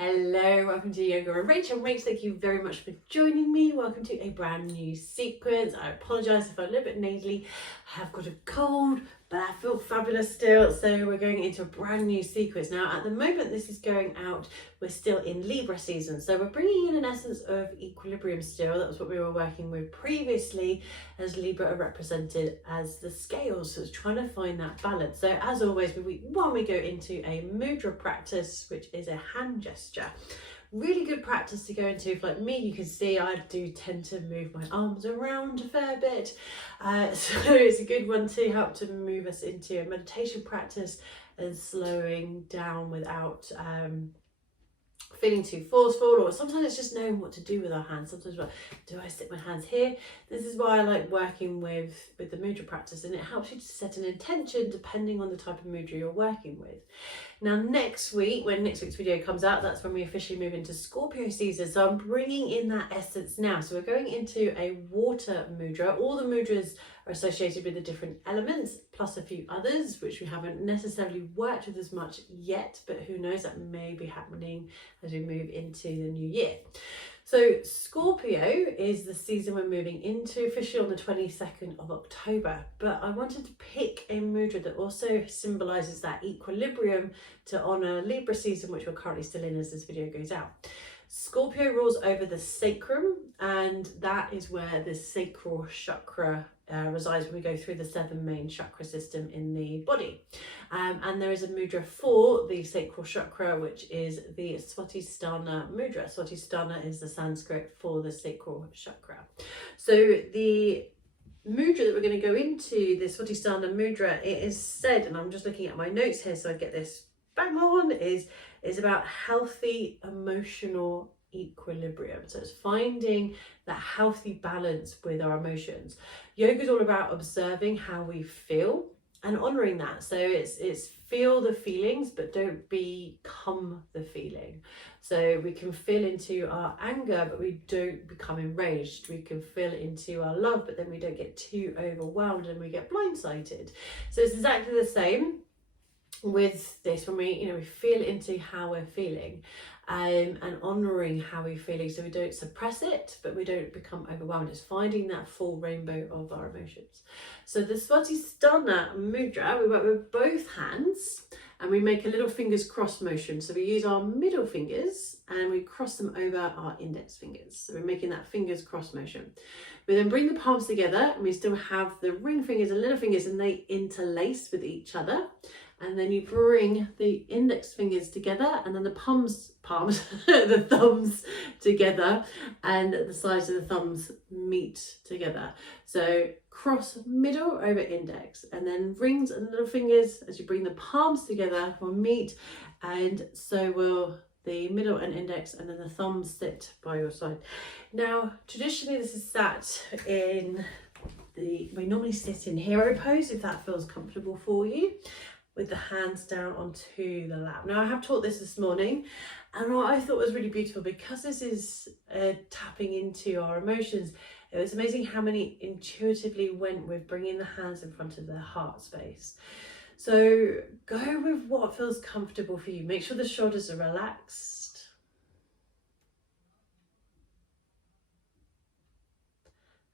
Hello, welcome to Yoga and Rach. I'm Rach, thank you very much for joining me. Welcome to a brand new sequence. I apologise if I'm a little bit nasally. I have got a cold, but I feel fabulous still. So we're going into a brand new sequence. Now, at the moment this is going out, we're still in Libra season. So we're bringing in an essence of equilibrium still. That was what we were working with previously, as Libra are represented as the scales. So it's trying to find that balance. So as always, we go into a mudra practice, which is a hand gesture. Really good practice to go into. If like me, you can see I do tend to move my arms around a fair bit, so it's a good one to help to move us into a meditation practice and slowing down without feeling too forceful, or sometimes it's just knowing what to do with our hands. Sometimes like, do I stick my hands here? This is why I like working with the mudra practice, and it helps you to set an intention depending on the type of mudra you're working with. Now next week, when next week's video comes out, that's when we officially move into Scorpio season. So I'm bringing in that essence now. So we're going into a water mudra. All the mudras are associated with the different elements, plus a few others, which we haven't necessarily worked with as much yet, but who knows, that may be happening as we move into the new year. So Scorpio is the season we're moving into, officially on the 22nd of October. But I wanted to pick a mudra that also symbolises that equilibrium to honour Libra season, which we're currently still in as this video goes out. Scorpio rules over the sacrum, and that is where the sacral chakra resides when we go through the 7 main chakra system in the body. And there is a mudra for the sacral chakra, which is the Svatisthana mudra. Svatisthana is the Sanskrit for the sacral chakra. So the mudra that we're going to go into, the Svatisthana mudra, it is said, and I'm just looking at my notes here so I get this bang on, is about healthy emotional equilibrium. So it's finding that healthy balance with our emotions. Yoga is all about observing how we feel and honoring that. So it's feel the feelings, but don't become the feeling. So we can feel into our anger, but we don't become enraged. We can feel into our love, but then we don't get too overwhelmed and we get blindsided. So it's exactly the same with this, when we feel into how we're feeling, and honouring how we're feeling, so we don't suppress it but we don't become overwhelmed. It's finding that full rainbow of our emotions. So the Svatisthana mudra, we work with both hands and we make a little fingers cross motion. So we use our middle fingers and we cross them over our index fingers. So we're making that fingers cross motion. We then bring the palms together and we still have the ring fingers and little fingers, and they interlace with each other. And then you bring the index fingers together, and then the palms, the thumbs together, and the sides of the thumbs meet together. So cross middle over index, and then rings and little fingers, as you bring the palms together, will meet, and so will the middle and index, and then the thumbs sit by your side. Now, traditionally this is sat in we normally sit in hero pose, if that feels comfortable for you, with the hands down onto the lap. Now I have taught this morning, and what I thought was really beautiful, because this is tapping into our emotions, it was amazing how many intuitively went with bringing the hands in front of the heart space. So go with what feels comfortable for you. Make sure the shoulders are relaxed.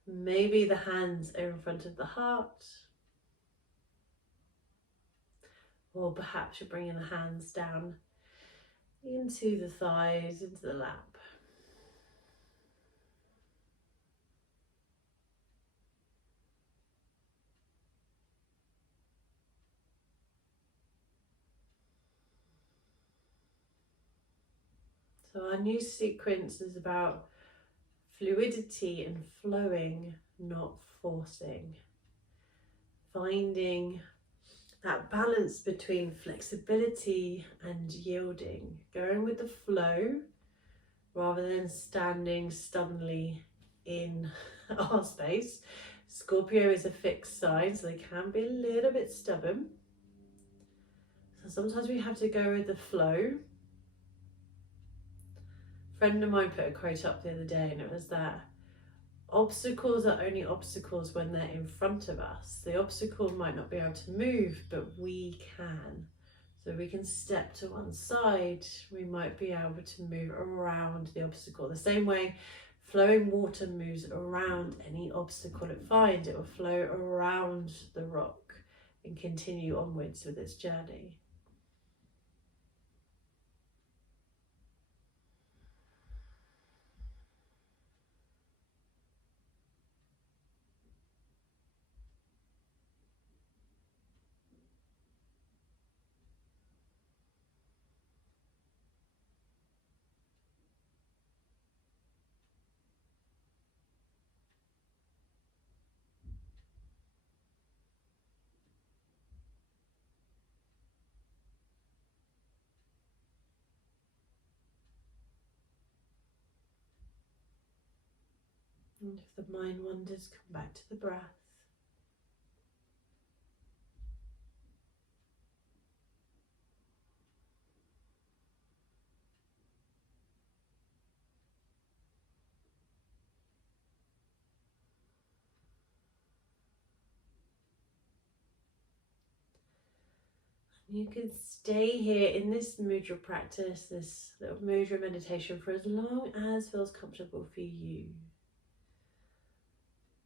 Maybe the hands are in front of the heart. Or perhaps you're bringing the hands down into the thighs, into the lap. So our new sequence is about fluidity and flowing, not forcing. Finding that balance between flexibility and yielding, going with the flow rather than standing stubbornly in our space. Scorpio is a fixed sign, so they can be a little bit stubborn. So sometimes we have to go with the flow. A friend of mine put a quote up the other day, and it was that obstacles are only obstacles when they're in front of us. The obstacle might not be able to move, but we can. So we can step to one side, we might be able to move around the obstacle. The same way flowing water moves around any obstacle it finds, it will flow around the rock and continue onwards with its journey. And if the mind wanders, come back to the breath. You can stay here in this mudra practice, this little mudra meditation, for as long as feels comfortable for you.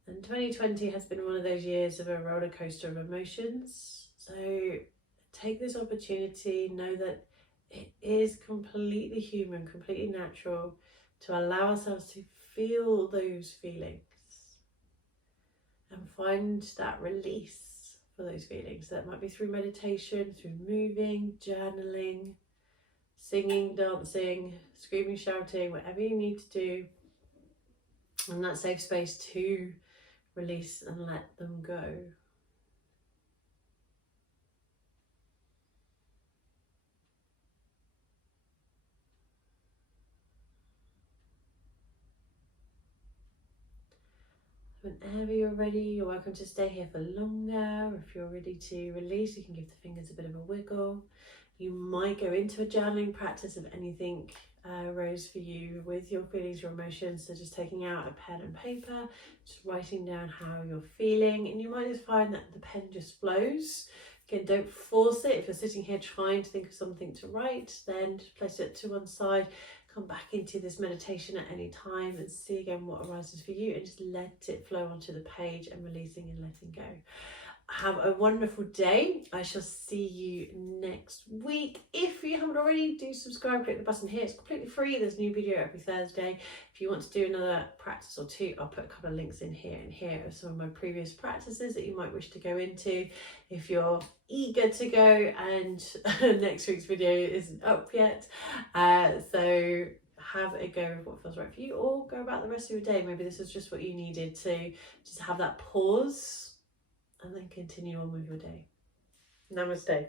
And 2020 has been one of those years of a roller coaster of emotions. So take this opportunity, know that it is completely human, completely natural to allow ourselves to feel those feelings and find that release for those feelings. So that might be through meditation, through moving, journaling, singing, dancing, screaming, shouting, whatever you need to do in that safe space to release and let them go. Whenever you're ready, you're welcome to stay here for longer. If you're ready to release, you can give the fingers a bit of a wiggle. You might go into a journaling practice if anything arose for you with your feelings, your emotions. So just taking out a pen and paper, just writing down how you're feeling. And you might just find that the pen just flows. Again, don't force it. If you're sitting here trying to think of something to write, then just place it to one side. Come back into this meditation at any time and see again what arises for you, and just let it flow onto the page and releasing and letting go. Have a wonderful day. I shall see you next week. If you haven't already, do subscribe, click the button here. It's completely free. There's a new video every Thursday. If you want to do another practice or two, I'll put a couple of links in here and here of some of my previous practices that you might wish to go into if you're eager to go, and next week's video isn't up yet. So have a go with what feels right for you, or go about the rest of your day. Maybe this is just what you needed to just have that pause and then continue on with your day. Namaste.